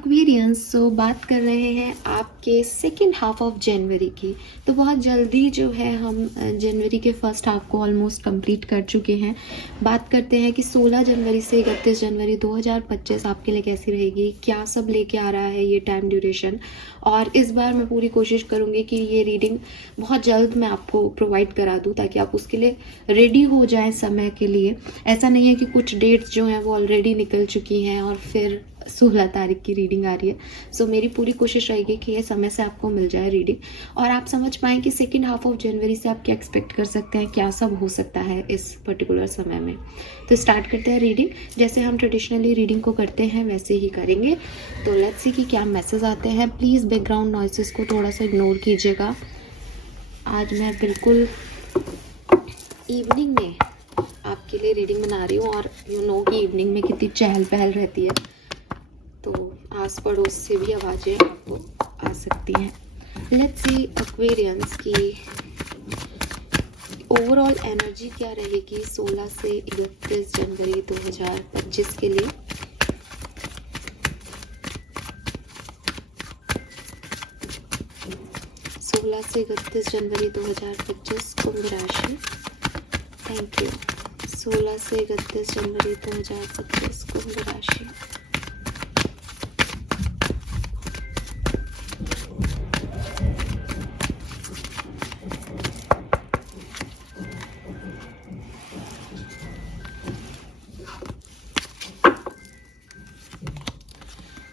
Aquarians बात कर रहे हैं आपके सेकेंड हाफ ऑफ जनवरी की। तो बहुत जल्दी जो है हम जनवरी के फर्स्ट हाफ को ऑलमोस्ट कंप्लीट कर चुके हैं। बात करते हैं कि 16 जनवरी से 31 जनवरी 2025 आपके लिए कैसी रहेगी, क्या सब लेके आ रहा है ये टाइम ड्यूरेशन। और इस बार मैं पूरी कोशिश करूँगी कि ये रीडिंग बहुत जल्द मैं आपको प्रोवाइड करा दूँ ताकि आप उसके लिए रेडी हो जाएं समय के लिए। ऐसा नहीं है कि कुछ डेट्स जो हैं वो ऑलरेडी निकल चुकी हैं और फिर 16 तारीख की रीडिंग आ रही है। सो मेरी पूरी कोशिश रहेगी कि ये समय से आपको मिल जाए रीडिंग और आप समझ पाएँ कि सेकेंड हाफ ऑफ जनवरी से आप क्या एक्सपेक्ट कर सकते हैं, क्या सब हो सकता है इस पर्टिकुलर समय में। तो स्टार्ट करते हैं रीडिंग। जैसे हम ट्रेडिशनली रीडिंग को करते हैं वैसे ही करेंगे। तो लेट्स सी कि क्या मैसेज आते हैं। प्लीज़ बैकग्राउंड नॉइसेस को थोड़ा सा इग्नोर कीजिएगा। आज मैं बिल्कुल इवनिंग में आपके लिए रीडिंग बना रही हूँ और यू नो कि इवनिंग में कितनी चहल पहल रहती है, तो आस पड़ोस से भी आवाज़ें आपको आ सकती हैं। लेट्स सी एक्वेरियंस की ओवरऑल एनर्जी क्या रहेगी 16 से 31 जनवरी 2025 के लिए। से 31 जनवरी 2025 कुंभ राशि। Thank you. 16 से 31 जनवरी 2025 कुंभ राशि।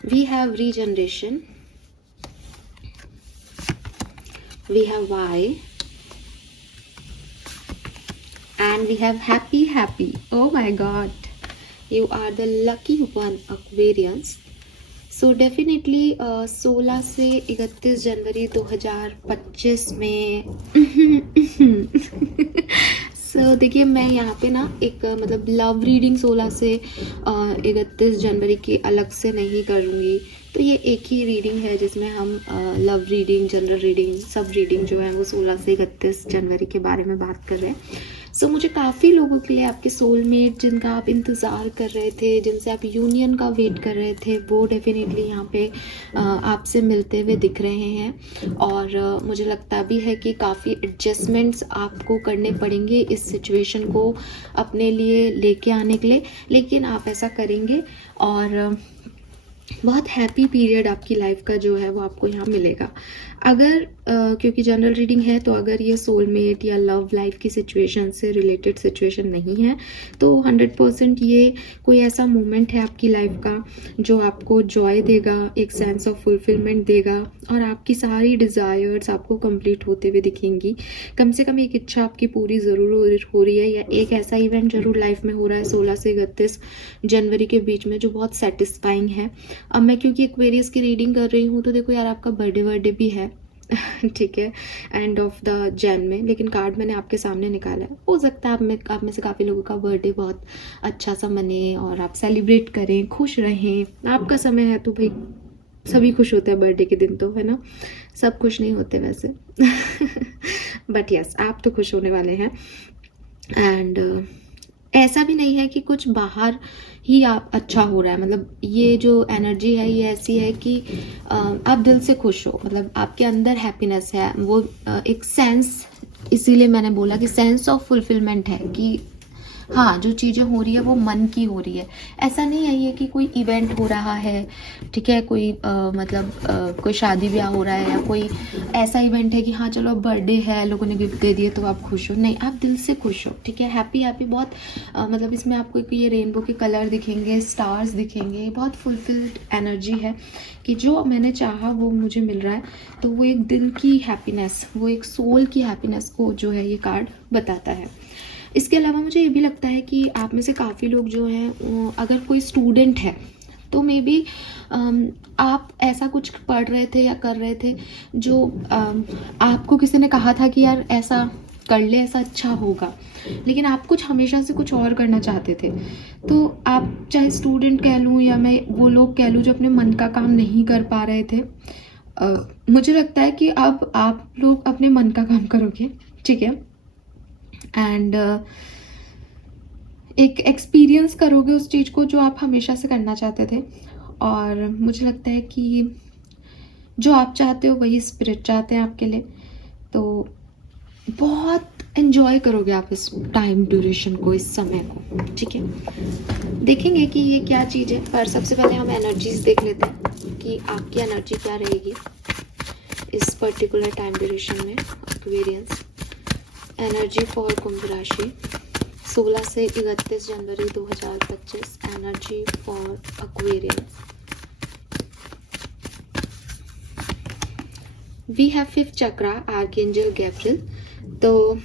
We have regeneration. We have why. And we have happy. Oh my god. You are the lucky one, Aquarians. So definitely 16 से 31 जनवरी 2025 में सो देखिए मैं यहाँ पे ना एक मतलब लव रीडिंग 16 से 31 जनवरी की अलग से नहीं करूँगी। तो ये एक ही रीडिंग है जिसमें हम लव रीडिंग, जनरल रीडिंग, सब रीडिंग जो है वो 16 से 31 जनवरी के बारे में बात कर रहे हैं। सो मुझे काफ़ी लोगों के लिए आपके सोलमेट जिनका आप इंतज़ार कर रहे थे, जिनसे आप यूनियन का वेट कर रहे थे, वो डेफिनेटली यहाँ पे आपसे मिलते हुए दिख रहे हैं। और मुझे लगता भी है कि काफ़ी एडजस्टमेंट्स आपको करने पड़ेंगे इस सिचुएशन को अपने लिए लेके आने के लिए, लेकिन आप ऐसा करेंगे और बहुत हैप्पी पीरियड आपकी लाइफ का जो है वो आपको यहाँ मिलेगा। अगर क्योंकि जनरल रीडिंग है तो अगर ये सोलमेट या लव लाइफ की सिचुएशन से रिलेटेड सिचुएशन नहीं है तो 100% ये कोई ऐसा मोमेंट है आपकी लाइफ का जो आपको जॉय देगा, एक सेंस ऑफ फुलफिलमेंट देगा और आपकी सारी डिज़ायर्स आपको कंप्लीट होते हुए दिखेंगी। कम से कम एक इच्छा आपकी पूरी ज़रूर हो रही है या एक ऐसा इवेंट ज़रूर लाइफ में हो रहा है 16 से 31 जनवरी के बीच में जो बहुत सेटिस्फाइंग है। अब मैं क्योंकि एक्वेरियस की रीडिंग कर रही हूँ तो देखो यार आपका बर्थडे भी है ठीक है, एंड ऑफ द जैन में, लेकिन कार्ड मैंने आपके सामने निकाला है। हो सकता है आप में से काफ़ी लोगों का बर्थडे बहुत अच्छा सा मने और आप सेलिब्रेट करें, खुश रहें। आपका समय है तो भाई सभी खुश होते हैं बर्थडे के दिन, तो है ना, सब खुश नहीं होते वैसे बट यस आप तो खुश होने वाले हैं। एंड ऐसा भी नहीं है कि कुछ बाहर ही आप अच्छा हो रहा है, मतलब ये जो एनर्जी है ये ऐसी है कि आप दिल से खुश हो, मतलब आपके अंदर हैप्पीनेस है, वो एक सेंस, इसीलिए मैंने बोला कि सेंस ऑफ फुलफिलमेंट है कि हाँ जो चीज़ें हो रही है वो मन की हो रही है। ऐसा नहीं है ये कि कोई इवेंट हो रहा है, ठीक है, कोई कोई शादी ब्याह हो रहा है या कोई ऐसा इवेंट है कि हाँ चलो अब बर्थडे है, लोगों ने गिफ्ट दे दिए तो आप खुश हो। नहीं, आप दिल से खुश हो, ठीक है, हैप्पी बहुत मतलब इसमें आपको ये रेनबो के कलर दिखेंगे, स्टार्स दिखेंगे, बहुत फुलफिल्ड एनर्जी है कि जो मैंने चाहा वो मुझे मिल रहा है। तो वो एक दिल की हैप्पीनेस, वो एक सोल की हैप्पीनेस को जो है ये कार्ड बताता है। इसके अलावा मुझे ये भी लगता है कि आप में से काफ़ी लोग जो हैं अगर कोई स्टूडेंट है तो मे बी आप ऐसा कुछ पढ़ रहे थे या कर रहे थे जो आपको किसी ने कहा था कि यार ऐसा कर ले, ऐसा अच्छा होगा, लेकिन आप कुछ हमेशा से कुछ और करना चाहते थे। तो आप चाहे स्टूडेंट कह लूँ या मैं वो लोग कह लूँ जो अपने मन का काम नहीं कर पा रहे थे, मुझे लगता है कि अब आप लोग अपने मन का काम करोगे, ठीक है, एंड एक एक्सपीरियंस करोगे उस चीज़ को जो आप हमेशा से करना चाहते थे। और मुझे लगता है कि जो आप चाहते हो वही स्पिरिट चाहते हैं आपके लिए। तो बहुत एंजॉय करोगे आप इस टाइम ड्यूरेशन को, इस समय को, ठीक है। देखेंगे कि ये क्या चीज़ है, पर सबसे पहले हम एनर्जीज देख लेते हैं कि आपकी एनर्जी क्या रहेगी इस पर्टिकुलर टाइम ड्यूरेशन में। एक्वेरियंस एनर्जी फॉर कुंभ राशि 16 से 31 जनवरी 2025। Energy for Aquarians we have 5th chakra archangel Gabriel. तो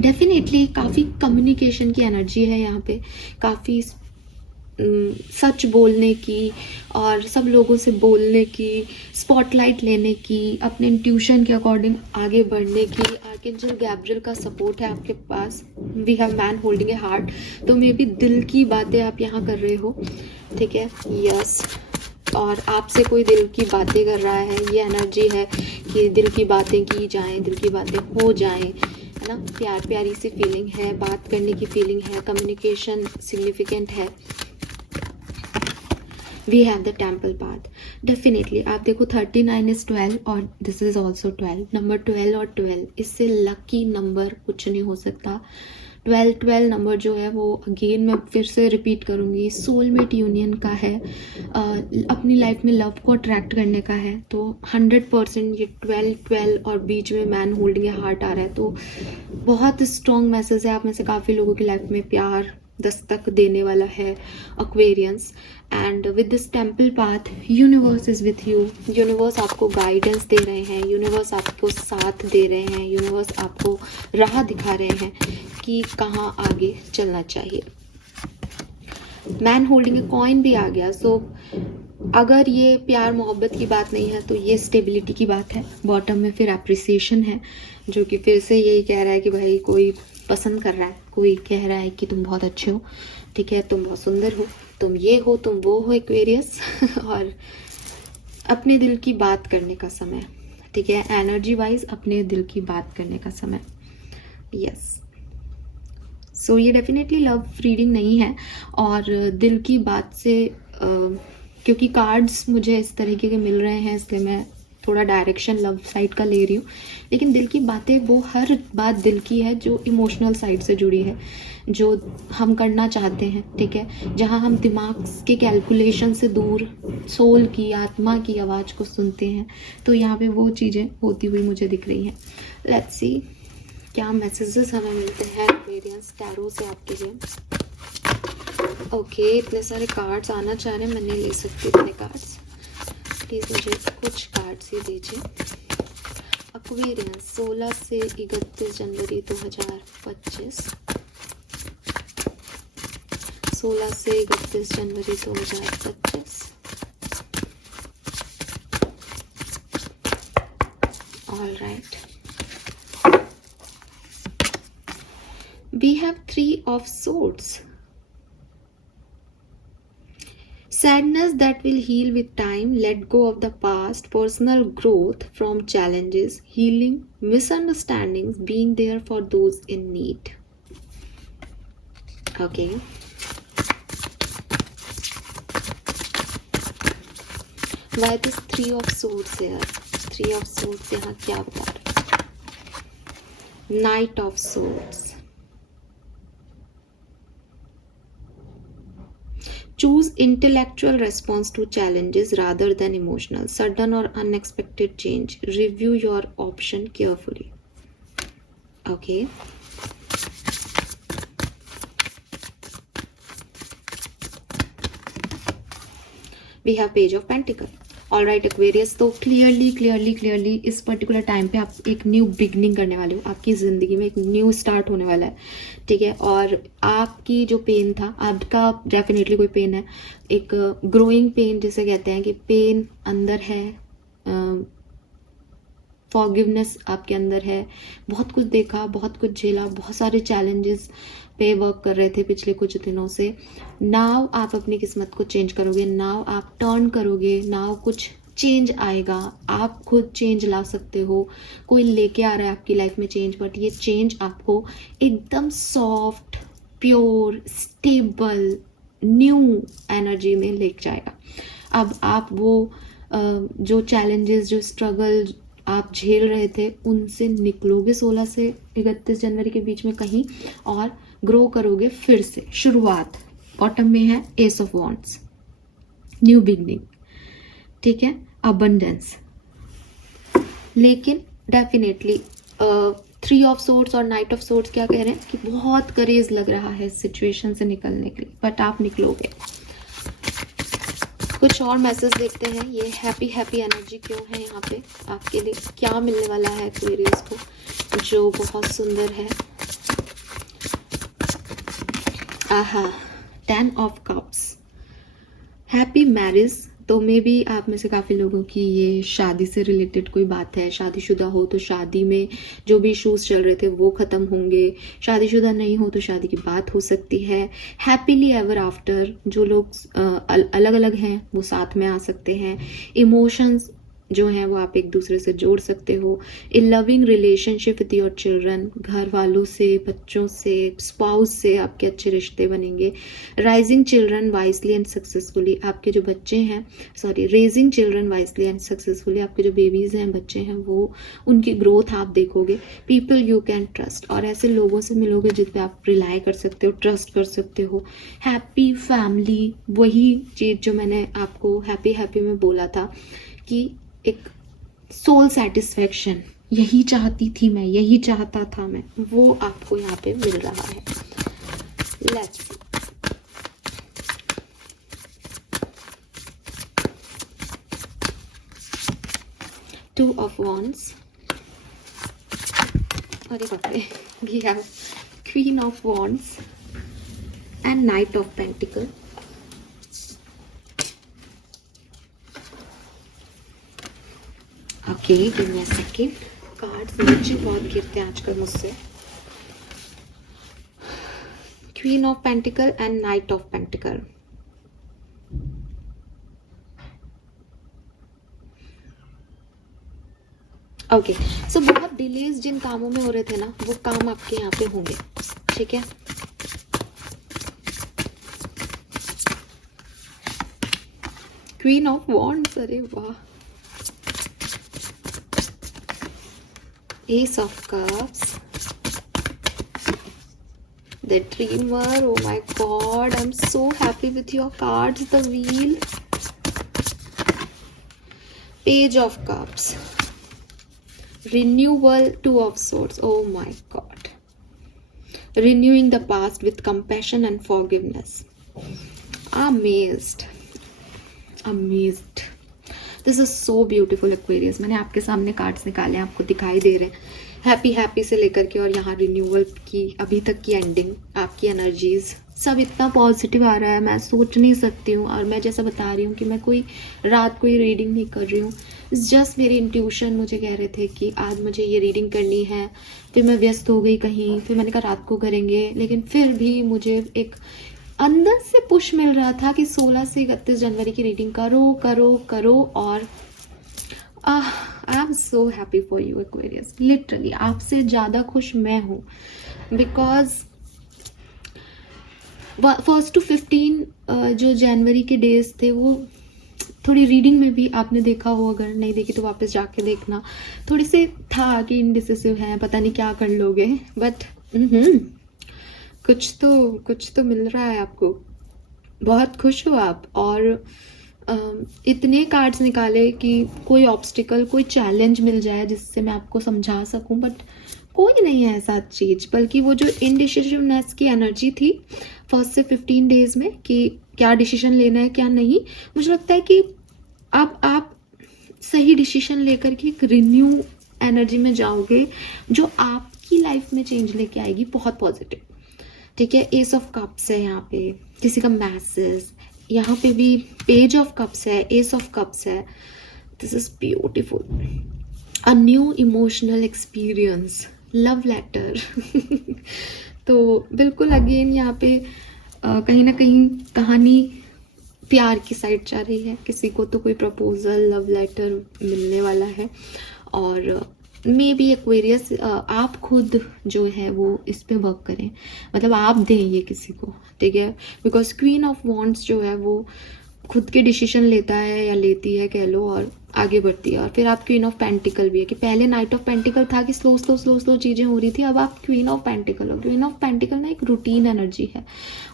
डेफिनेटली काफ़ी कम्युनिकेशन की एनर्जी है यहाँ पे, काफ़ी सच बोलने की और सब लोगों से बोलने की, स्पॉटलाइट लेने की, अपने इंट्यूशन के अकॉर्डिंग आगे बढ़ने की। आर्कएंजल गैब्रियल का सपोर्ट है आपके पास। We have man holding a heart. तो मे बी दिल की बातें आप यहाँ कर रहे हो, ठीक है। यस, और आपसे कोई दिल की बातें कर रहा है, ये एनर्जी है कि दिल की बातें की जाएं, दिल की बातें हो जाएं, है ना। प्यार प्यारी सी फीलिंग है, बात करने की फीलिंग है, कम्युनिकेशन सिग्निफिकेंट है। We have the temple path. Definitely आप देखो 39 इज 12 और दिस इज ऑल्सो 12। नंबर 12 और 12, इससे लकी नंबर कुछ नहीं हो सकता। 12 नंबर जो है वो अगेन मैं फिर से रिपीट करूँगी, सोलमेट यूनियन का है, अपनी लाइफ में लव को अट्रैक्ट करने का है। तो 100% ये 12 और बीच में मैन होल्डिंग ए हार्ट आ रहा है, तो बहुत स्ट्रॉन्ग मैसेज है। आप में से काफ़ी लोगों की लाइफ में प्यार दस्तक देने वाला है Aquarians. And with this temple path universe is with you. Universe आपको गाइडेंस दे रहे हैं, यूनिवर्स आपको साथ दे रहे हैं, यूनिवर्स आपको राह दिखा रहे हैं कि कहाँ आगे चलना चाहिए। मैन होल्डिंग ए कॉइन भी आ गया। सो अगर ये प्यार मोहब्बत की बात नहीं है तो ये स्टेबिलिटी की बात है। बॉटम में फिर अप्रिसिएशन है, जो कि फिर से यही कह रहा है कि भाई कोई पसंद कर रहा है, कोई कह रहा है कि तुम बहुत अच्छे हो, ठीक है, तुम बहुत सुंदर हो, तुम ये हो, तुम वो हो एक्वेरियस। और अपने दिल की बात करने का समय, ठीक है, एनर्जी वाइज अपने दिल की बात करने का समय। यस, सो ये डेफिनेटली लव रीडिंग नहीं है। और दिल की बात से क्योंकि कार्ड्स मुझे इस तरीके के मिल रहे हैं, इसलिए मैं थोड़ा डायरेक्शन लव साइड का ले रही हूँ। लेकिन दिल की बातें, वो हर बात दिल की है जो इमोशनल साइड से जुड़ी है, जो हम करना चाहते हैं, ठीक है, जहाँ हम दिमाग के कैलकुलेशन से दूर सोल की, आत्मा की आवाज़ को सुनते हैं। तो यहाँ पे वो चीज़ें होती हुई मुझे दिख रही हैं। लेट्स सी क्या मैसेजेस हमें मिलते हैं एक्वेरियंस टैरो से आपके लिए। ओके, इतने सारे कार्ड्स आना चाह रहे हैं, मैं नहीं ले सकती इतने कार्ड्स, प्लीज़ मुझे कुछ कार्ड्स ही दीजिए। एक्वेरियंस 16 से 31 जनवरी 2025। 16 से 31 जनवरी 2025। All right, we have 3 of swords. Sadness that will heal with time, let go of the past, personal growth from challenges, healing, misunderstandings, being there for those in need. Okay. Why this 3 of swords here? 3 of swords यहाँ क्या बता रहे? Knight of swords. Choose intellectual response to challenges rather than emotional. Sudden or unexpected change. Review your option carefully. Okay. We have Page of Pentacles. All right Aquarius, तो clearly इस particular time पे आप एक new beginning करने वाले हो। आपकी ज़िंदगी में एक न्यू स्टार्ट होने वाला है, ठीक है। और आपकी जो पेन था, आपका डेफिनेटली कोई पेन है, एक ग्रोइंग पेन जिसे कहते हैं कि पेन अंदर है, फॉरगिवनेस आपके अंदर है। बहुत कुछ देखा, बहुत कुछ झेला, बहुत सारे चैलेंजेस पे वर्क कर रहे थे पिछले कुछ दिनों से। नाउ आप अपनी किस्मत को चेंज करोगे, नाउ आप टर्न करोगे, नाउ कुछ चेंज आएगा। आप खुद चेंज ला सकते हो, कोई लेके आ रहा है आपकी लाइफ में चेंज, बट ये चेंज आपको एकदम soft, pure, stable, new energy में ले जाएगा। अब आप वो जो चैलेंजेस, जो स्ट्रगल आप झेल रहे थे, उनसे निकलोगे 16 से 31 जनवरी के बीच में कहीं, और ग्रो करोगे फिर से। शुरुआत बॉटम में है ace of wands, new beginning, ठीक है, अबंडेंस। लेकिन डेफिनेटली 3 ऑफ सोर्ड्स और नाइट ऑफ सोर्ड्स क्या कह रहे हैं कि बहुत करेज लग रहा है इस सिचुएशन से निकलने के लिए, बट आप निकलोगे। कुछ और मैसेज देखते हैं, ये हैप्पी एनर्जी क्यों है यहाँ पे, आपके लिए क्या मिलने वाला है एक्वेरियस को जो बहुत सुंदर है। आहा, 10 ऑफ कप्स, हैप्पी मैरिज। तो मे बी आप में से काफ़ी लोगों की ये शादी से रिलेटेड कोई बात है। शादीशुदा हो तो शादी में जो भी इश्यूज चल रहे थे वो ख़त्म होंगे, शादीशुदा नहीं हो तो शादी की बात हो सकती है। हैप्पीली एवर आफ्टर, जो लोग अलग अलग हैं वो साथ में आ सकते हैं। इमोशंस जो हैं वो आप एक दूसरे से जोड़ सकते हो। A loving relationship with your children, घर वालों से, बच्चों से, स्पाउस से आपके अच्छे रिश्ते बनेंगे। Rising children wisely and successfully, आपके जो बच्चे हैं, sorry, raising children wisely and successfully, आपके जो बेबीज़ हैं, बच्चे हैं, वो उनकी ग्रोथ आप देखोगे। पीपल यू कैन ट्रस्ट, और ऐसे लोगों से मिलोगे जिस पे आप रिलाई कर सकते हो, ट्रस्ट कर सकते हो। हैप्पी फैमिली, वही चीज़ जो मैंने आपको हैप्पी में बोला था कि एक सोल सेटिस्फैक्शन, यही चाहती थी मैं, यही चाहता था मैं, वो आपको यहाँ पे मिल रहा है। Let's see, two of wands, अरे बाप रे, we have queen of wands and knight of pentacle. Okay, give me a second. Cards नीचे बहुत गिरते हैं आजकल मुझसे। Queen of pentacle and knight of pentacle. Okay, so बहुत डिलेज जिन कामों में हो रहे थे ना, वो काम आपके यहाँ पे होंगे, ठीक है। क्वीन ऑफ वॉन्ड्स, अरे वाह। Ace of Cups, the Dreamer, oh my god, I'm so happy with your cards. The Wheel, Page of Cups, Renewal, 2 of Swords, oh my god, renewing the past with compassion and forgiveness. Amazed. This is so beautiful Aquarius. मैंने आपके सामने cards निकाले हैं, आपको दिखाई दे रहे हैं, happy से लेकर के और यहाँ रिन्यूअल की अभी तक की एंडिंग, आपकी एनर्जीज सब इतना पॉजिटिव आ रहा है, मैं सोच नहीं सकती हूँ। और मैं जैसा बता रही हूँ कि मैं कोई रात कोई रीडिंग नहीं कर रही हूँ, जस्ट मेरी इंट्यूशन मुझे कह रहे थे कि आज मुझे ये रीडिंग करनी है। फिर मैं व्यस्त हो गई कहीं, फिर मैंने कहा रात को करेंगे, लेकिन फिर भी मुझे एक अंदर से पुश मिल रहा था कि 16 से 31 जनवरी की रीडिंग करो करो करो। और आई am so happy for you Aquarius, literally आपसे ज़्यादा खुश मैं हूँ, बिकॉज 1 to 15 जो जनवरी के डेज थे वो थोड़ी रीडिंग में भी आपने देखा हो, अगर नहीं देखी तो वापस जाके देखना, थोड़ी से था कि इनडिसिसिव है, पता नहीं क्या कर लोगे, बट कुछ तो मिल रहा है आपको, बहुत खुश हो आप। और इतने कार्ड्स निकाले कि कोई ऑब्स्टिकल, कोई चैलेंज मिल जाए जिससे मैं आपको समझा सकूं, बट कोई नहीं है ऐसा चीज़, बल्कि वो जो इनडिसिसिवनेस की एनर्जी थी 1 से 15 डेज में कि क्या डिसीजन लेना है क्या नहीं, मुझे लगता है कि अब आप सही डिसीजन लेकर के एक रिन्यू एनर्जी में जाओगे जो आपकी लाइफ में चेंज लेके आएगी, बहुत पॉजिटिव, ठीक है। एस ऑफ कप्स है यहाँ पे, किसी का मैसेज, यहाँ पे भी पेज ऑफ कप्स है, एस ऑफ कप्स है। This is beautiful, a new emotional experience, love letter. तो बिल्कुल अगेन यहाँ पे कहीं ना कहीं कहानी प्यार की साइड जा रही है, किसी को तो कोई प्रपोजल, लव लेटर मिलने वाला है। और मे बी एक्वेरियस, आप खुद जो है वो इस पे वर्क करें, मतलब आप दें ये किसी को, ठीक है। बिकॉज क्वीन ऑफ वॉन्ड्स जो है वो खुद के डिसीजन लेता है या लेती है कह लो, और आगे बढ़ती है। और फिर आप क्वीन ऑफ पेंटिकल भी है कि पहले नाइट ऑफ पेंटिकल था कि स्लो स्लो स्लो स्लो चीज़ें हो रही थी, अब आप क्वीन ऑफ पेंटिकल हो। क्वीन ऑफ पेंटिकल ना एक रूटीन एनर्जी है,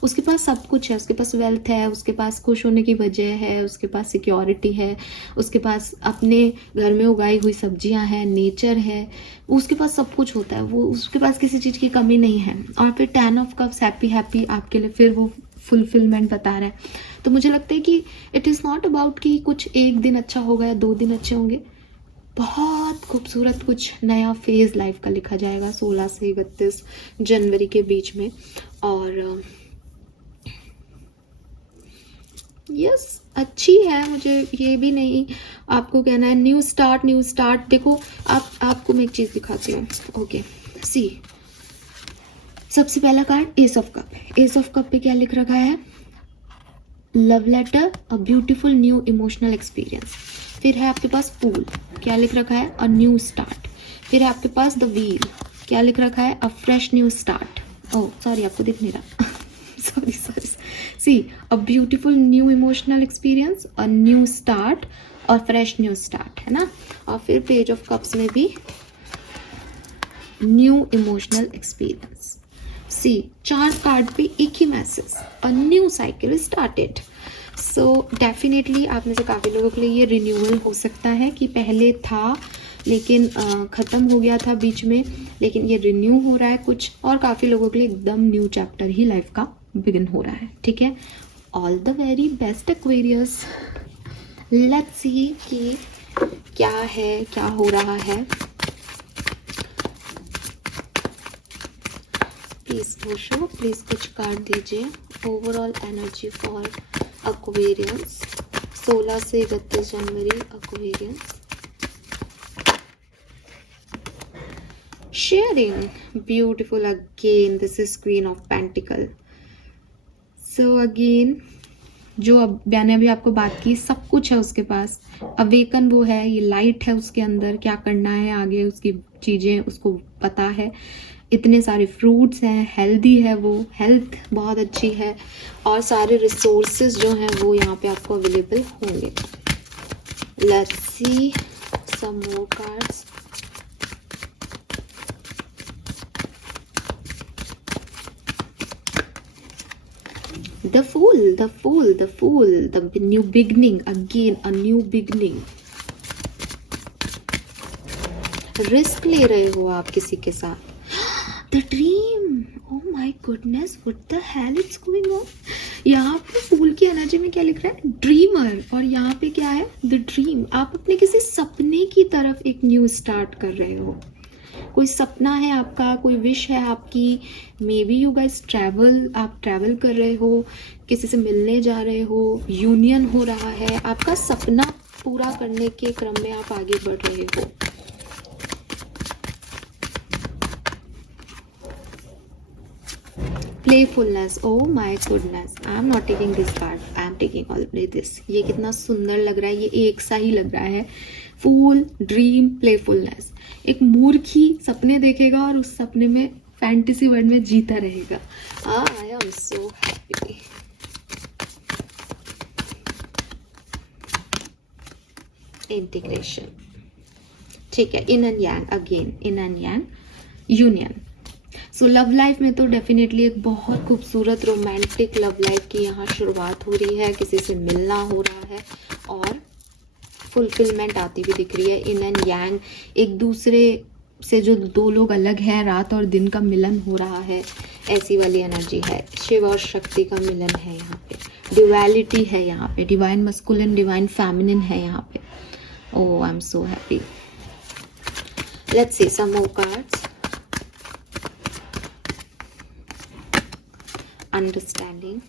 उसके पास सब कुछ है, उसके पास वेल्थ है, उसके पास खुश होने की वजह है, उसके पास सिक्योरिटी है, उसके पास अपने घर में उगाई हुई सब्जियां हैं, नेचर है, उसके पास सब कुछ होता है, वो उसके पास किसी चीज़ की कमी नहीं है। और फिर 10 ऑफ कप्स हैप्पी हैप्पी आपके लिए फिर वो फुलफिलमेंट बता रहा है। तो मुझे लगता है कि इट इज़ नॉट अबाउट कि कुछ एक दिन अच्छा होगा या 2 दिन अच्छे होंगे, बहुत खूबसूरत कुछ नया फेज़ लाइफ का लिखा जाएगा 16 से 31 जनवरी के बीच में। और यस अच्छी है, मुझे ये भी नहीं आपको कहना है न्यू स्टार्ट न्यू स्टार्ट। देखो आपको मैं एक चीज़ दिखाती हूँ। ओके सी, सबसे पहला card ace of cup. Ace of cup पे क्या लिख रखा है? Love letter, a beautiful new emotional experience. फिर है आपके पास फूल, क्या लिख रखा है? A new start. फिर है आपके पास द व्हील, क्या लिख रखा है? A fresh new start. Oh sorry, आपको दिख नहीं रहा sorry sorry. See, a beautiful new emotional experience, a new start और फ्रेश न्यू स्टार्ट, है ना। और फिर पेज ऑफ कप्स में भी new emotional experience. See, 4 card पे एक ही message, a new cycle started. So definitely आप में से काफ़ी लोगों के लिए ये रिन्यूअल हो सकता है कि पहले था लेकिन ख़त्म हो गया था बीच में, लेकिन ये रिन्यू हो रहा है कुछ। और काफ़ी लोगों के लिए एकदम न्यू चैप्टर ही लाइफ का बिगिन हो रहा है, ठीक है। All the very best Aquarius. Let's see कि क्या है, क्या हो रहा है। प्लीज ओशो, प्लीज कुछ कार्ड दीजिए। ओवरऑल एनर्जी फॉर एक्वेरियंस 16 से 31 जनवरी Aquarians. Sharing beautiful again, this is queen of pentacle. So again जो अब मैंने अभी आपको बात की, सब कुछ है उसके पास। अवेकन वो है, ये लाइट है उसके अंदर, क्या करना है आगे उसकी चीज़ें उसको पता है। इतने सारे फ्रूट्स हैं, हेल्दी है वो, हेल्थ बहुत अच्छी है, और सारे रिसोर्सेज जो हैं वो यहाँ पे आपको अवेलेबल होंगे। Let's see some more cards. The Fool, the Fool, the Fool, the new beginning, again a new beginning. Risk ले रहे हो आप किसी के साथ। The Dream, oh my goodness, what the hell is going on? यहाँ पे फूल की एनर्जी में क्या लिख रहा है? ड्रीमर। और यहाँ पे क्या है? The dream. आप अपने किसी सपने की तरफ एक न्यू स्टार्ट कर रहे हो। कोई सपना है आपका, कोई विश है आपकी। May be you guys travel, आप ट्रैवल कर रहे हो, किसी से मिलने जा रहे हो, यूनियन हो रहा है, आपका सपना पूरा करने के क्रम में आप आगे बढ़ रहे हो। Playfulness, oh my goodness, I am not taking this card, I am taking already this. ये कितना सुंदर लग रहा है, ये एक सा ही लग रहा है। फूल, ड्रीम, प्लेफुलनेस। एक मूर्ख ही सपने देखेगा और उस सपने में फैंटेसी वर्ल्ड में जीता रहेगा। आई एम सो हैप्पी। इंटीग्रेशन, ठीक है। In and yang, again in and yang, union. So love life में तो डेफिनेटली एक बहुत खूबसूरत रोमांटिक लव लाइफ की यहाँ शुरुआत हो रही है, किसी से मिलना हो रहा है और फुलफिलमेंट आती भी दिख रही है। इन एंड यांग, एक दूसरे से जो दो लोग अलग हैं, रात और दिन का मिलन हो रहा है, ऐसी वाली एनर्जी है। शिव और शक्ति का मिलन है यहाँ पे, ड्युअलिटी है यहाँ पे, डिवाइन मस्कुलिन डिवाइन फेमिनिन है यहाँ पे। Oh I am so happy. Let's see some more cards. Understanding,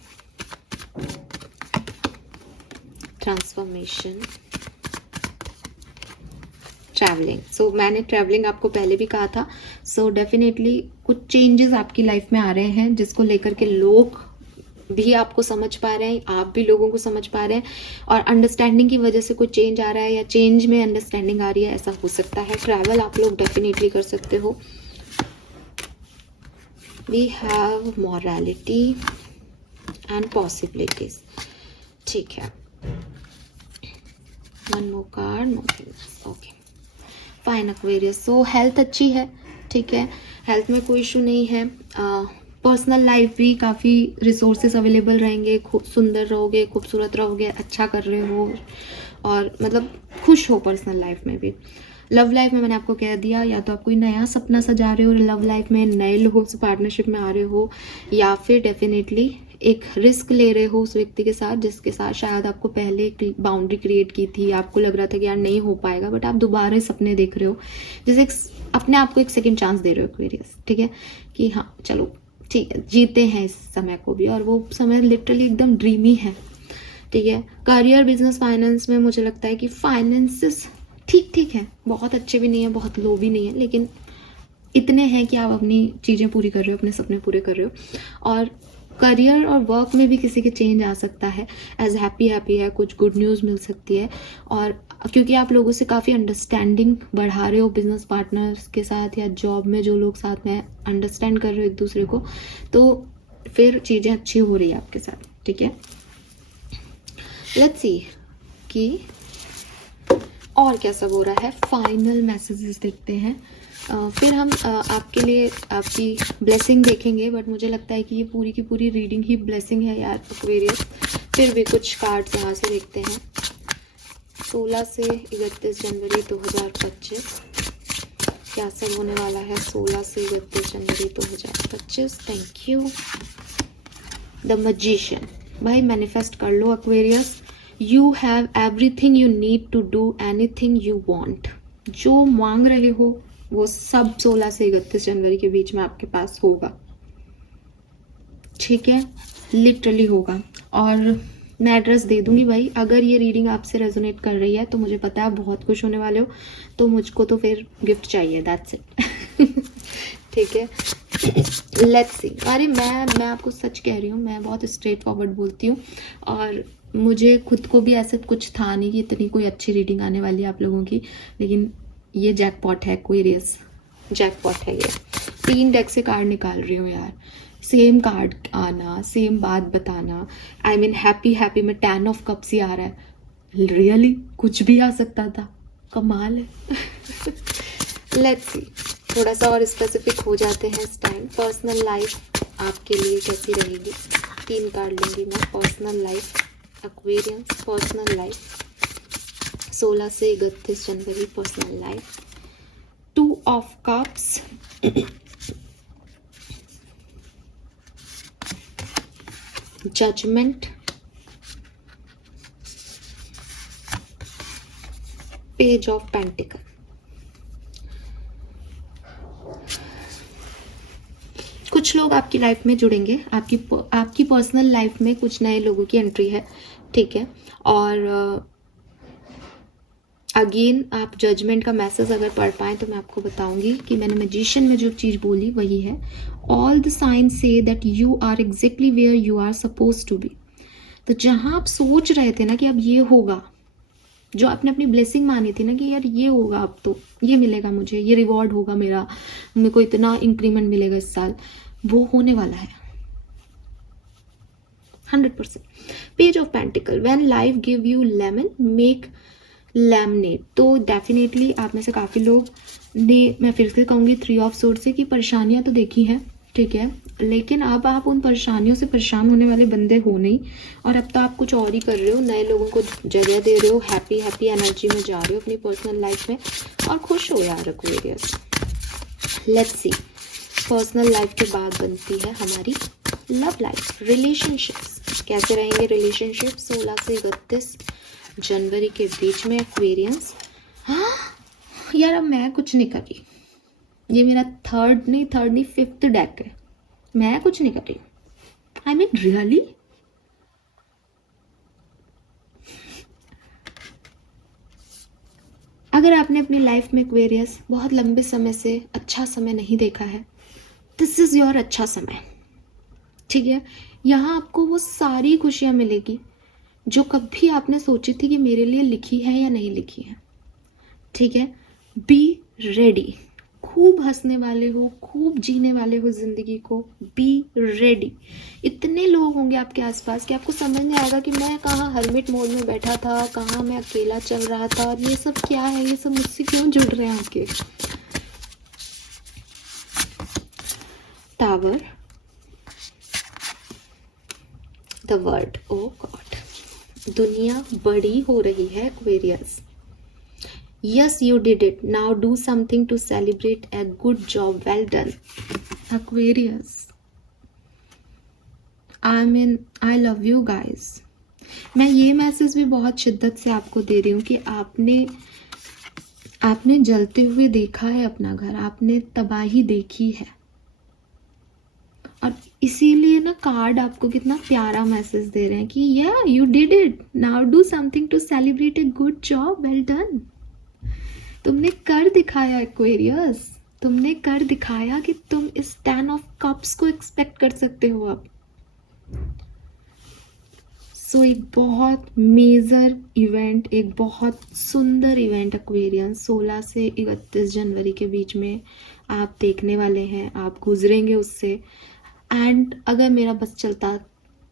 transformation, travelling. So मैंने ट्रैवलिंग आपको पहले भी कहा था। सो डेफिनेटली कुछ चेंजेस आपकी लाइफ में आ रहे हैं जिसको लेकर के लोग भी आपको समझ पा रहे हैं, आप भी लोगों को समझ पा रहे हैं, और अंडरस्टैंडिंग की वजह से कोई चेंज आ रहा है या चेंज में अंडरस्टैंडिंग आ रही है, ऐसा हो सकता है। ट्रैवल आप लोग डेफिनेटली कर सकते हो। We have morality and possibilities, ठीक है। One more card, okay fine Aquarius. So health अच्छी है, ठीक है, हेल्थ में कोई इशू नहीं है। पर्सनल लाइफ भी काफ़ी रिसोर्सेज अवेलेबल रहेंगे, खूब सुंदर रहोगे, खूबसूरत रहोगे, अच्छा कर रहे हो और मतलब खुश हो पर्सनल लाइफ में भी। लव लाइफ में मैंने आपको कह दिया, या तो आप कोई नया सपना सजा रहे हो लव लाइफ में, नए लोगों से पार्टनरशिप में आ रहे हो, या फिर डेफिनेटली एक रिस्क ले रहे हो उस व्यक्ति के साथ जिसके साथ शायद आपको पहले एक बाउंड्री क्रिएट की थी, आपको लग रहा था कि यार नहीं हो पाएगा, बट आप दोबारा सपने देख रहे हो, जैसे अपने आप को एक सेकंड चांस दे रहे हो एक्वेरियस, ठीक है, कि हाँ चलो ठीक है, जीते हैं इस समय को भी, और वो समय लिटरली एकदम ड्रीमी है, ठीक है। करियर, बिजनेस, फाइनेंस में मुझे लगता है कि फाइनेंसेस ठीक ठीक है, बहुत अच्छे भी नहीं है, बहुत लो भी नहीं है, लेकिन इतने हैं कि आप अपनी चीज़ें पूरी कर रहे हो, अपने सपने पूरे कर रहे हो। और करियर और वर्क में भी किसी के चेंज आ सकता है, एज हैप्पी है, कुछ गुड न्यूज़ मिल सकती है। और क्योंकि आप लोगों से काफ़ी अंडरस्टैंडिंग बढ़ा रहे हो बिजनेस पार्टनर्स के साथ, या जॉब में जो लोग साथ में अंडरस्टैंड कर रहे हो एक दूसरे को, तो फिर चीज़ें अच्छी हो रही है आपके साथ, ठीक है। लेट्स सी कि और क्या सब हो रहा है। फाइनल मैसेजेस देखते हैं, फिर हम आपके लिए आपकी ब्लेसिंग देखेंगे, बट मुझे लगता है कि ये पूरी की पूरी रीडिंग ही ब्लेसिंग है यार एक्वेरियस। फिर भी कुछ कार्ड्स यहाँ से देखते हैं। 16 से 31 जनवरी 2025 क्या सब होने वाला है 16 से 31 जनवरी 2025। Thank you. द मैजिशियन, भाई मैनिफेस्ट कर लो Aquarius. You have everything you need to do anything you want. जो मांग रहे हो वो सब 16 से 31 जनवरी के बीच में आपके पास होगा, ठीक है, लिटरली होगा। और मैं एड्रेस दे दूंगी भाई, अगर ये रीडिंग आपसे रेजोनेट कर रही है तो मुझे पता है आप बहुत खुश होने वाले हो, तो मुझको तो फिर गिफ्ट चाहिए, दैट्स इट। ठीक है, लेट्स सी। अरे मैं आपको सच कह रही हूँ, मैं बहुत स्ट्रेट फॉरवर्ड बोलती हूँ, और मुझे खुद को भी ऐसे कुछ था नहीं कि इतनी कोई अच्छी रीडिंग आने वाली है आप लोगों की, लेकिन ये जैकपॉट है, एक्वेरियस जैकपॉट है ये। 3 डेक से कार्ड निकाल रही हूँ यार, सेम कार्ड आना, सेम बात बताना। आई मीन हैप्पी में 10 ऑफ कप्स ही आ रहा है, रियली कुछ भी आ सकता था, कमाल है। लेट्स सी, थोड़ा सा और स्पेसिफिक हो जाते हैं इस टाइम। पर्सनल लाइफ आपके लिए कैसी रहेगी? 3 कार्ड लूँगी मैं। Personal life Aquarius, personal life 16 से 31 जनवरी, personal life. 2 of cups, judgement, page of pentacle. कुछ लोग आपकी लाइफ में जुड़ेंगे, आपकी पर्सनल लाइफ में कुछ नए लोगों की एंट्री है, ठीक है। और अगेन आप जजमेंट का मैसेज अगर पढ़ पाएँ तो मैं आपको बताऊंगी कि मैंने मैजिशियन में जो चीज़ बोली वही है। All the signs say that you are exactly where you are suppose to be. तो जहाँ आप सोच रहे थे ना कि अब ये होगा, जो आपने अपनी ब्लेसिंग मानी थी ना कि यार ये होगा, अब तो ये मिलेगा मुझे, ये रिवॉर्ड होगा मेरे को इतना इंक्रीमेंट मिलेगा इस साल, वो होने वाला है 100%। Page of pentacle, when life give you lemon make lemonade. तो डेफिनेटली आप में से काफ़ी लोग ने, मैं फिर से कहूँगी 3 ऑफ सोर्ड से, कि परेशानियाँ तो देखी हैं, ठीक है, लेकिन अब आप उन परेशानियों से परेशान होने वाले बंदे हो नहीं, और अब तो आप कुछ और ही कर रहे हो, नए लोगों को जगह दे रहे हो, हैप्पी एनर्जी में जा रहे हो अपनी पर्सनल लाइफ में, और खुश हो यार Aquarius. Let's C, personal life के बाद बनती है हमारी लव लाइफ, रिलेशनशिप्स। कैसे रहेंगे रिलेशनशिप 16 से 31 जनवरी के बीच में एक्वेरियंस। हाँ यार, अब मैं कुछ नहीं कर रही, ये मेरा थर्ड नहीं 5th डेक है, मैं कुछ नहीं कर रही। आई मीन रियली, अगर आपने अपनी लाइफ में एक्वेरियस बहुत लंबे समय से अच्छा समय नहीं देखा है, दिस इज योर अच्छा समय, ठीक है। यहाँ आपको वो सारी खुशियाँ मिलेगी जो कभी आपने सोची थी कि मेरे लिए लिखी है या नहीं लिखी है। ठीक है, बी रेडी। खूब हंसने वाले हो, खूब जीने वाले हो जिंदगी को, बी रेडी। इतने लोग होंगे आपके आसपास कि आपको समझ नहीं आएगा कि मैं कहाँ हर्मिट मोड में बैठा था, कहाँ मैं अकेला चल रहा था, और ये सब क्या है, ये सब मुझसे क्यों जुड़ रहे हैं आपके। Tower, the world, oh god, दुनिया बड़ी हो रही है Aquarius. Yes, you did it. Now do something to celebrate a good job. Well done. Aquarius. I love you guys. मैं ये मैसेज भी बहुत शिद्दत से आपको दे रही हूँ कि आपने जलते हुए देखा है अपना घर, आपने तबाही देखी है, और इसीलिए ना कार्ड आपको कितना प्यारा मैसेज दे रहे हैं कि yeah, you did it. Now do something to celebrate a good job. Well done. तुमने कर दिखाया एक्वेरियस, तुमने कर दिखाया कि तुम इस 10 ऑफ कप्स को एक्सपेक्ट कर सकते हो अब। सो एक बहुत मेजर इवेंट, एक बहुत सुंदर इवेंट एक्वेरियस 16 से 31 जनवरी के बीच में आप देखने वाले हैं, आप गुजरेंगे उससे। एंड अगर मेरा बस चलता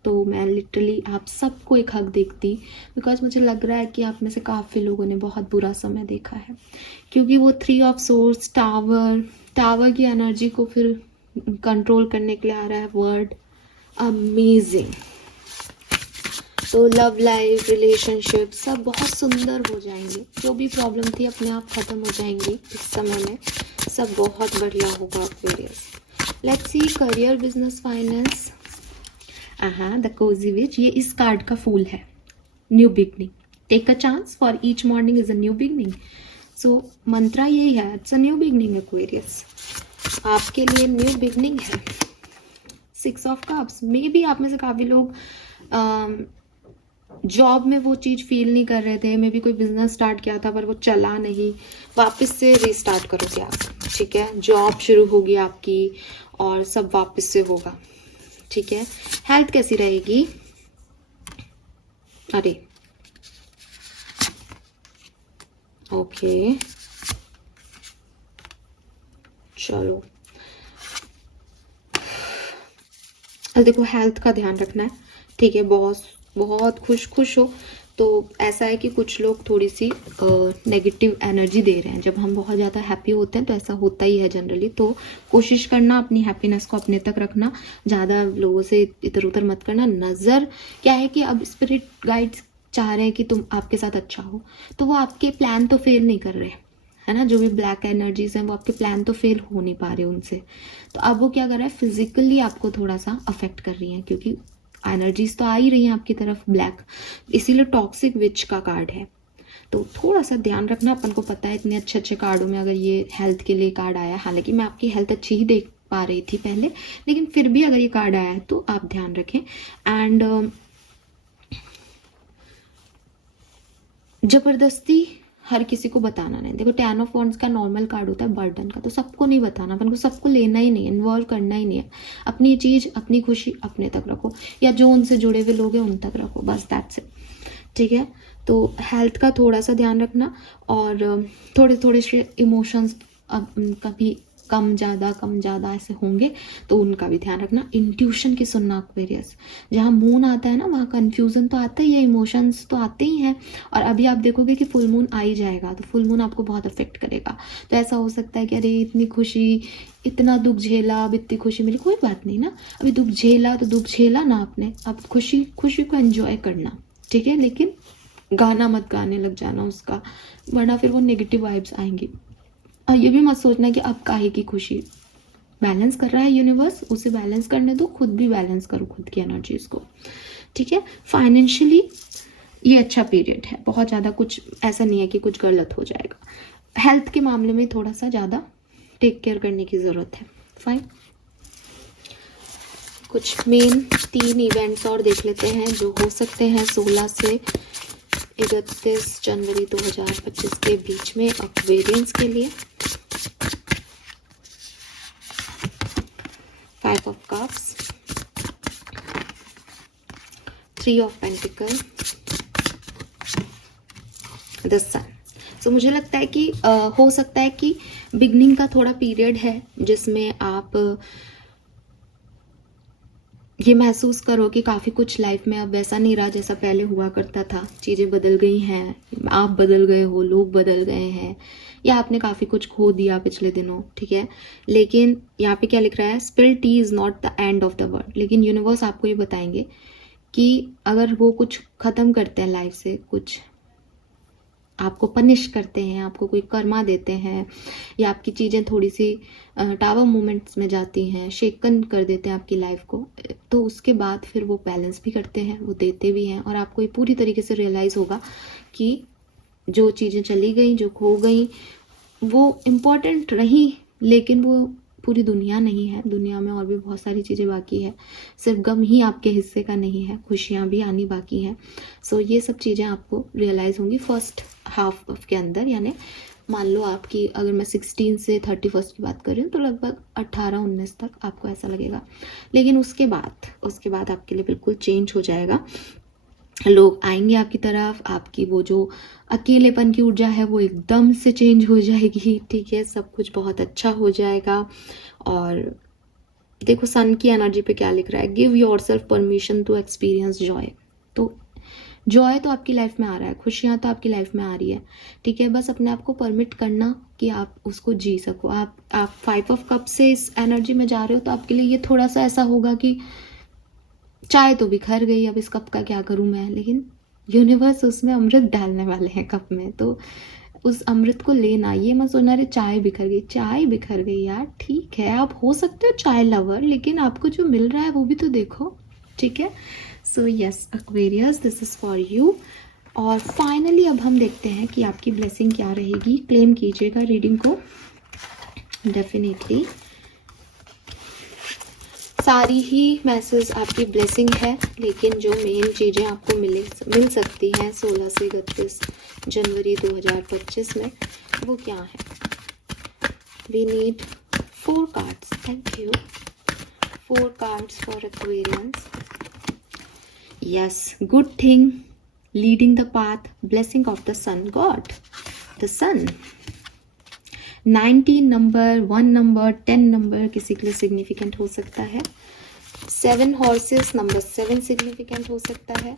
तो मैं लिटरली आप सबको एक हक देखती, बिकॉज मुझे लग रहा है कि आप में से काफ़ी लोगों ने बहुत बुरा समय देखा है, क्योंकि वो 3 ऑफ सोर्स, टावर की एनर्जी को फिर कंट्रोल करने के लिए आ रहा है वर्ड अमेजिंग। तो लव लाइफ, रिलेशनशिप सब बहुत सुंदर हो जाएंगे, जो भी प्रॉब्लम थी अपने आप ख़त्म हो जाएंगी इस समय में, सब बहुत बढ़िया होगा Aquarius. Let's see career, business, finance. The cozy witch, ये इस कार्ड का फूल है, new beginning. Take a chance, for each morning is a new beginning. So मंत्रा यही है, it's a new beginning Aquarius, आपके लिए न्यू बिगनिंग है। 6 ऑफ कप्स, मे बी आप में से काफ़ी लोग जॉब में वो चीज़ फील नहीं कर रहे थे, मे बी कोई बिजनेस स्टार्ट किया था पर वो चला नहीं, वापस से रीस्टार्ट करोगे आप। ठीक है, जॉब शुरू होगी आपकी और सब वापस से होगा। ठीक है, हेल्थ कैसी रहेगी? अरे ओके, चलो देखो हेल्थ का ध्यान रखना है। ठीक है, बहुत खुश हो तो ऐसा है कि कुछ लोग थोड़ी सी नेगेटिव एनर्जी दे रहे हैं। जब हम बहुत ज़्यादा हैप्पी होते हैं तो ऐसा होता ही है जनरली, तो कोशिश करना अपनी हैप्पीनेस को अपने तक रखना, ज़्यादा लोगों से इधर उधर मत करना। नज़र क्या है कि अब स्पिरिट गाइड्स चाह रहे हैं कि तुम आपके साथ अच्छा हो, तो वो आपके प्लान तो फेल नहीं कर रहे है ना। जो भी ब्लैक एनर्जीज हैं वो आपके प्लान तो फेल हो नहीं पा रहे उनसे, तो अब वो क्या कर रहा है, फिजिकली आपको थोड़ा सा अफेक्ट कर रही है, क्योंकि एनर्जीज तो आ ही रही हैं आपकी तरफ ब्लैक, इसीलिए टॉक्सिक विच का कार्ड है। तो थोड़ा सा ध्यान रखना। अपन को पता है इतने अच्छे कार्डों में अगर ये हेल्थ के लिए कार्ड आया, हालांकि मैं आपकी हेल्थ अच्छी ही देख पा रही थी पहले, लेकिन फिर भी अगर ये कार्ड आया है तो आप ध्यान रखें। एंड जबरदस्ती हर किसी को बताना नहीं। देखो 10 ऑफ वॉन्ड्स का नॉर्मल कार्ड होता है बर्डन का, तो सबको नहीं बताना, अपन को सबको लेना ही नहीं है, इन्वॉल्व करना ही नहीं है। अपनी चीज़, अपनी खुशी अपने तक रखो, या जो उनसे जुड़े हुए लोग हैं उन तक रखो, बस दैट्स इट। ठीक है, तो हेल्थ का थोड़ा सा ध्यान रखना, और थोड़े से इमोशंस कभी कम ज़्यादा ऐसे होंगे तो उनका भी ध्यान रखना। इंट्यूशन की सुनना एक्वेरियस, जहाँ मून आता है ना वहाँ कन्फ्यूज़न तो आता ही है, इमोशंस तो आते ही हैं, और अभी आप देखोगे कि फुल मून आ ही जाएगा, तो फुल मून आपको बहुत अफेक्ट करेगा। तो ऐसा हो सकता है कि अरे इतनी खुशी, इतना दुख झेला, अब इतनी खुशी मिली, कोई बात नहीं ना, अभी दुख झेला तो दुख झेला ना आपने, अब खुशी को एंजॉय करना। ठीक है, लेकिन गाना मत गाने लग जाना उसका, वरना फिर वो नेगेटिव वाइब्स आएंगी। और ये भी मत सोचना कि अब काहे की खुशी, बैलेंस कर रहा है यूनिवर्स, उसे बैलेंस करने दो, खुद भी बैलेंस करो खुद की एनर्जीज को। ठीक है, फाइनेंशियली ये अच्छा पीरियड है, बहुत ज़्यादा कुछ ऐसा नहीं है कि कुछ गलत हो जाएगा। हेल्थ के मामले में थोड़ा सा ज़्यादा टेक केयर करने की ज़रूरत है। फाइन, कुछ मेन 3 इवेंट्स और देख लेते हैं जो हो सकते हैं 16 से 31 जनवरी 2025 के बीच में एक्वेरियंस के लिए। 5 of cups, 3 of pentacle, the sun. So मुझे लगता है कि हो सकता है कि बिगनिंग का थोड़ा पीरियड है जिसमें आप ये महसूस करो कि काफ़ी कुछ लाइफ में अब वैसा नहीं रहा जैसा पहले हुआ करता था। चीज़ें बदल गई हैं, आप बदल गए हो, लोग बदल गए हैं, या आपने काफ़ी कुछ खो दिया पिछले दिनों, ठीक है। लेकिन यहाँ पे क्या लिख रहा है, spill T is not the end of the world. लेकिन यूनिवर्स आपको ये बताएंगे कि अगर वो कुछ ख़त्म करते हैं लाइफ से, कुछ आपको पनिश करते हैं, आपको कोई कर्मा देते हैं, या आपकी चीज़ें थोड़ी सी टावर मोमेंट्स में जाती हैं, शेकन कर देते हैं आपकी लाइफ को, तो उसके बाद फिर वो बैलेंस भी करते हैं, वो देते भी हैं, और आपको ये पूरी तरीके से रियलाइज़ होगा कि जो चीज़ें चली गई, जो खो गई, वो इम्पोर्टेंट रही, लेकिन वो पूरी दुनिया नहीं है। दुनिया में और भी बहुत सारी चीज़ें बाकी है, सिर्फ गम ही आपके हिस्से का नहीं है, खुशियाँ भी आनी बाकी हैं। सो ये सब चीज़ें आपको रियलाइज़ होंगी फर्स्ट हाफ के अंदर। यानी मान लो आपकी, अगर मैं 16 से 31 की बात कर रही हूँ, तो लगभग 18-19 तक आपको ऐसा लगेगा। लेकिन उसके बाद आपके लिए बिल्कुल चेंज हो जाएगा। लोग आएंगे आपकी तरफ, आपकी वो जो अकेलेपन की ऊर्जा है वो एकदम से चेंज हो जाएगी, ठीक है। सब कुछ बहुत अच्छा हो जाएगा। और देखो सन की एनर्जी पे क्या लिख रहा है, give yourself permission to experience joy. तो जॉय तो आपकी लाइफ में आ रहा है, खुशियाँ तो आपकी लाइफ में आ रही है, ठीक है। बस अपने आप को परमिट करना कि आप उसको जी सको। आप 5 ऑफ कप से इस एनर्जी में जा रहे हो, तो आपके लिए ये थोड़ा सा ऐसा होगा कि चाय तो बिखर गई, अब इस कप का क्या करूं मैं, लेकिन यूनिवर्स उसमें अमृत डालने वाले हैं कप में, तो उस अमृत को लेना। ये मत सोचना अरे चाय बिखर गई यार, ठीक है, आप हो सकते हो चाय लवर, लेकिन आपको जो मिल रहा है वो भी तो देखो, ठीक है। So yes Aquarius, this is for you. और फाइनली अब हम देखते हैं कि आपकी ब्लेसिंग क्या रहेगी। क्लेम कीजिएगा रीडिंग को डेफिनेटली। सारी ही मैसेज आपकी ब्लेसिंग है, लेकिन जो मेन चीज़ें आपको मिल सकती हैं 16 से 31 जनवरी 2025 में, वो क्या है। We need 4 cards, thank you. 4 cards for Aquarians. Yes, good thing, leading the path, blessing of the sun god, the sun. 19 number, 1 number, 10 number किसी के लिए सिग्निफिकेंट हो सकता है। 7 हॉर्सेस, नंबर 7 सिग्निफिकेंट हो सकता है।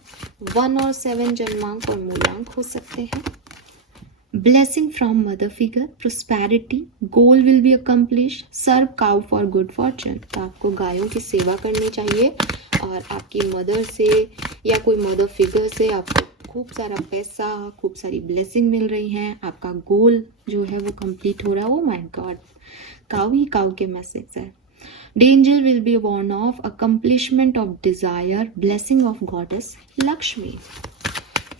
1 और 7 जन्मांक और मूलांक हो सकते हैं। Blessing from mother figure, prosperity, goal will be accomplish, serve cow for good fortune. तो आपको गायों की सेवा करनी चाहिए, और आपकी मदर से या कोई मदर फिगर से आपको खूब सारा पैसा, खूब सारी ब्लेसिंग मिल रही हैं। आपका गोल जो है वो कंप्लीट हो रहा है। Oh my God, cow he cow के मैसेज है। Danger will be Warne of, accomplishment of desire, blessing of goddess Lakshmi.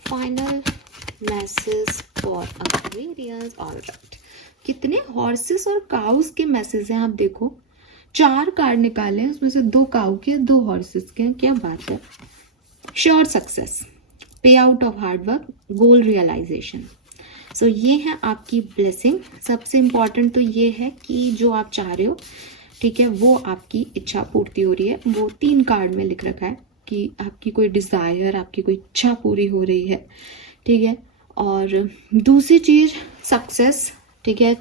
Final message for Aquarius. Alright, कितने हॉर्सेस और काउस के मैसेज हैं आप देखो। 4 कार्ड निकाले हैं, उसमें से 2 काउ के, 2 हॉर्सेस के, क्या बात है। Sure success, pay out of hard work, goal realization. So ये है आपकी ब्लेसिंग। सबसे इम्पॉर्टेंट तो ये है कि जो आप चाह रहे हो, ठीक है, वो आपकी इच्छा पूर्ति हो रही है। वो 3 कार्ड में लिख रखा है कि आपकी कोई डिज़ायर, आपकी कोई इच्छा पूरी हो रही है, ठीक है। और दूसरी चीज़ सक्सेस, ठीक है,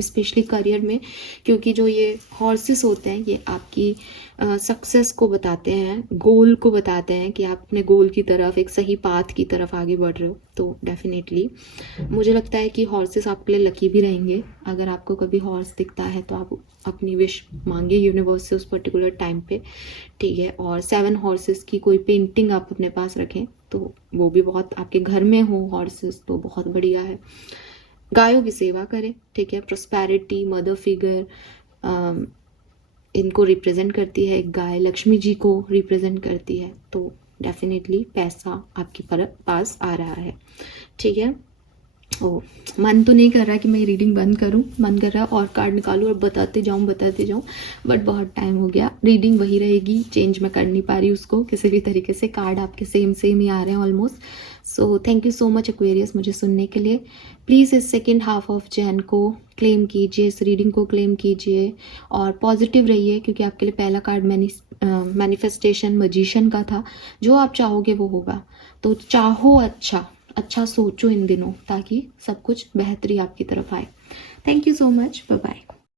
स्पेशली करियर में, क्योंकि जो ये हॉर्सेस होते हैं ये आपकी सक्सेस को बताते हैं, गोल को बताते हैं कि आप अपने गोल की तरफ, एक सही पाथ की तरफ आगे बढ़ रहे हो। तो डेफिनेटली मुझे लगता है कि हॉर्सेस आपके लिए लकी भी रहेंगे। अगर आपको कभी हॉर्स दिखता है तो आप अपनी विश मांगे यूनिवर्स से उस पर्टिकुलर टाइम पे, ठीक है। और 7 हॉर्सेस की कोई पेंटिंग आप अपने पास रखें तो वो भी बहुत, आपके घर में हो हॉर्सेस तो बहुत बढ़िया है। गायों की सेवा करें, ठीक है। प्रोस्पेरिटी, मदर फिगर इनको रिप्रेजेंट करती है, एक गाय लक्ष्मी जी को रिप्रेजेंट करती है, तो डेफिनेटली पैसा आपके पास आ रहा है, ठीक है। ओ, मन तो नहीं कर रहा कि मैं रीडिंग बंद करूं, मन कर रहा है और कार्ड निकालूं और बताते जाऊं, बट बहुत टाइम हो गया। रीडिंग वही रहेगी, चेंज मैं कर नहीं पा रही उसको किसी भी तरीके से। कार्ड आपके सेम सेम ही आ रहे हैं almost. So thank you so much Aquarius मुझे सुनने के लिए। प्लीज़ इस सेकेंड हाफ ऑफ जैन को क्लेम कीजिए, इस रीडिंग को क्लेम कीजिए और पॉजिटिव रहिए, क्योंकि आपके लिए पहला कार्ड मैनिफेस्टेशन मजिशियन का था। जो आप चाहोगे वो होगा, तो चाहो अच्छा सोचो इन दिनों, ताकि सब कुछ बेहतरी आपकी तरफ आए। Thank you so much, bye bye.